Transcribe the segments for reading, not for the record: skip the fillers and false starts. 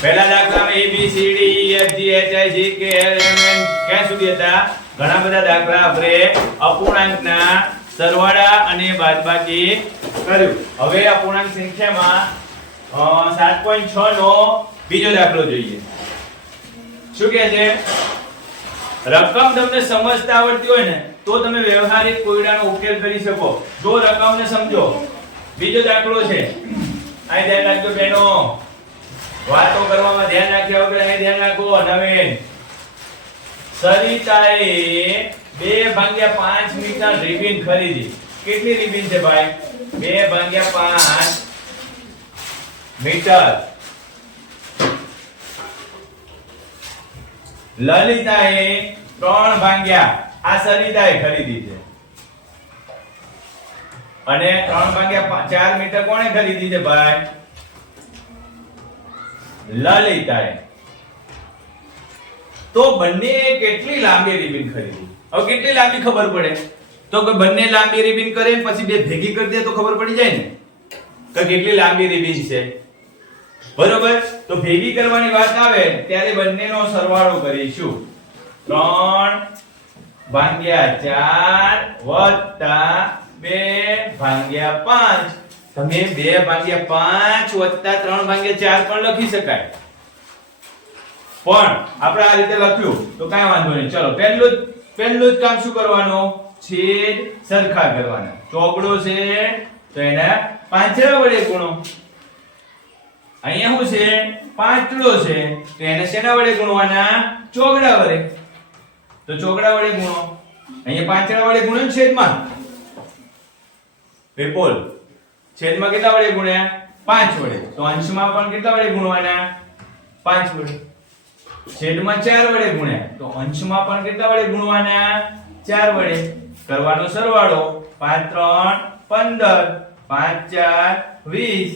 પહેલા દાખલામાં a b c d e f g h i j k l m n ક્યાં સુધી હતા? ઘણા બધા દાખલા આપણે અપૂર્ણાંકના સરવાળા અને બાદબાકી કર્યું. હવે અપૂર્ણાંક સંખ્યામાં 7.6 નો બીજો દાખલો જોઈએ. શું કહે છે? રકમ તમને સમજતા આવડતી હોય ને તો તમે વ્યવહારિક કોયડાનો ઉકેલ કરી શકો. જો રકમને સમજો. બીજો દાખલો છે. અહીં ધ્યાન રાખજો બેનો. વાતો કરવામાં ધ્યાન રાખ્યા વગર અહીં ધ્યાન રાખો. નવીન સરિતાએ 2/5 મીટર રિબીન ખરીદી. કેટલી રિબીન છે ભાઈ? 2/5 મીટર. લલિતાએ 3/, આ સરિતાએ ખરીદી છે. અને 3/4 મીટર કોણે ખરીદી છે ભાઈ? લલિતાએ. તો બંને કેટલી લાંબી રિબીન ખરીદી? હવે કેટલી લાંબી ખબર પડે? તો કે બંને લાંબી રિબીન કરે પછી બે ભેગી કરી દે તો ખબર પડી જાય ને કે કેટલી લાંબી રિબીન છે. બરોબર? તો ભેગી કરવાની વાત આવે ત્યારે બંનેનો સરવાળો કરીશું. 3/4 વત્તા 2/5. તમે 2/5 વત્તા 3/4 પણ લખી શકાય. પણ આપણે આ રીતે લખ્યું તો કાંઈ વાંધો નહીં. ચલો પહેલું જ કામ શું કરવાનું? છેદ સરખા કરવાના. ચોગડો છે તો એને પાંચડા વડે ગુણો. અહીંયા શું છે? પાંચડો છે તો એને શેના વડે ગુણવાના? ચોગડા વડે. તો ચોગડા વડે ગુણો. અહીંયા પાંચડા વડે ગુણો છેદમાં. વિપુલ છેદમાં કેટલા વડે ગુણ્યા? 5 વડે. તો અંશમાં પણ કેટલા વડે ગુણવાના? 5 વડે. છેદમાં 4 વડે ગુણ્યા તો અંશમાં પણ કેટલા વડે ગુણવાના? 4 વડે. કરવાનો સરવાળો 5 3 15 5 4 20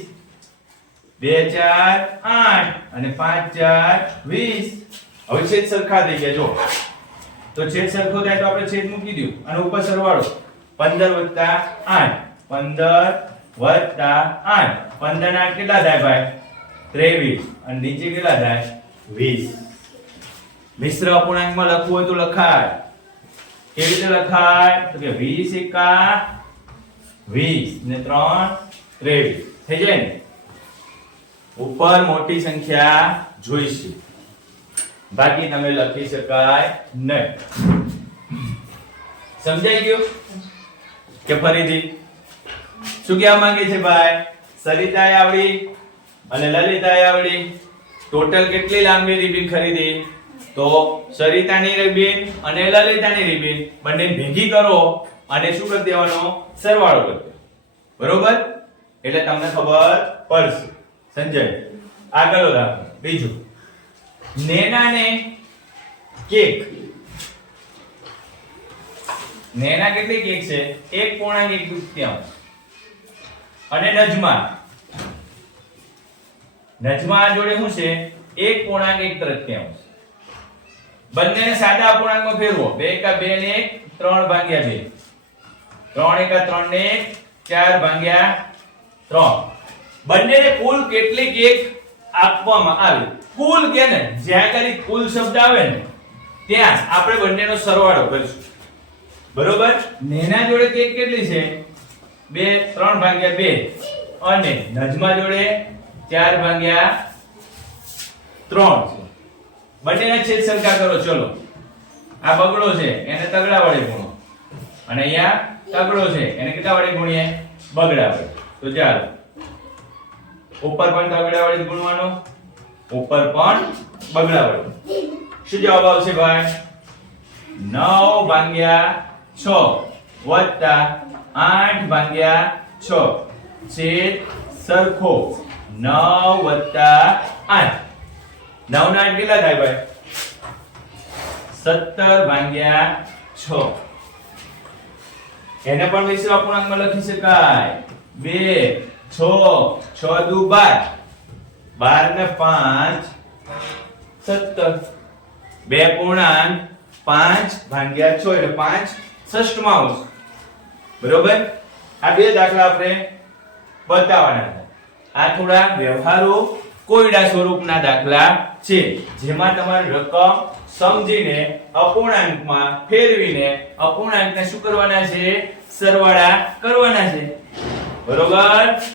2 4 8 અને 5 4 20. હવે છેદ સરખા થઈ ગયા. જો તો છેદ સરખો થાય તો આપણે છેદ મૂકી દઉં અને ઉપર સરવાળો 15 + 8 15 + 8 15 ના કેટલા થાય ભાઈ? 23 અને નીચે કેટલા થાય? 20. મિશ્ર અપૂર્ણાંકમાં લખવું હોય તો લખાય. કેવી રીતે લખાય? તો કે 20 એકા 20 ને 3 23 થઈ જાય ને. ઉપર મોટી સંખ્યા જોઈશું, બાકી તમે લખી શકાય નહીં. સમજાઈ ગયું કે ફરીથી શું કહેવા માંગે છે ભાઈ? સરિતાએ આવડી અને લલિતાએ આવડી. ટોટલ કેટલી લાંબી રિબીન ખરીદી? તો સરિતાની રિબીન અને લલિતાની રિબીન બંને ભેગી કરો અને શું કરી દેવાનો? સરવાળો કરી દેવાનો. બરોબર? એટલે તમને ખબર પડશે. સમજાય? આગળ રાખો. બીજું, નેનાને કેક. નેના કેટલી કેક છે? 1.1 અને નજમા જોડે શું છે? 1.1. બંનેને સાદા અપૂર્ણાંકમાં ફેરવો. 2 એકા 2 ને 1 3/2 3 એકા 3 ને 4/3. બંનેને કુલ કેટલી કેક આપવામાં આવી? કુલ કે ને જ્યાં કરી કુલ શબ્દ આવે ને ત્યાં આપણે બંનેનો સરવાળો કરીશું. બરોબર? નેના જોડે કેક કેટલી છે? 3/2 અને નજમા જોડે 4/3 છે. બંનેના છેદ સરખા કરો. ચલો, આ બગડો છે એને તગડા વડે ગુણો અને અહીંયા તગડો છે એને કેટલા વડે ગુણીએ? બગડા વડે. તો ચાલો, ઉપર પણ તગડા વડે ગુણવાનો, ઉપર પણ બગડા વડે. શું જવાબ આવશે ભાઈ? 9/6 વત્તા 8/6 છેદ સરખો 9 વત્તા 8. 9 ના 8 કેટલા થાય ભાઈ? 17/6. એને પણ મિશ્ર અપૂર્ણાંકમાં લખી શકાય. 2 6 6 દુ 12 12 ને 5 17. 2.5/6 એટલે 5 ષષ્ઠમાંશ. બરોબર? આ બે દાખલા આપણે બતાવવાના હતા. આ થોડા વ્યવહારો કોયડા સ્વરૂપના દાખલા છે જેમાં તમારે રકમ સમજીને અપૂર્ણાંકમાં ફેરવીને અપૂર્ણાંકને શું કરવાના છે? સરવાળા કરવાના છે. બરોબર?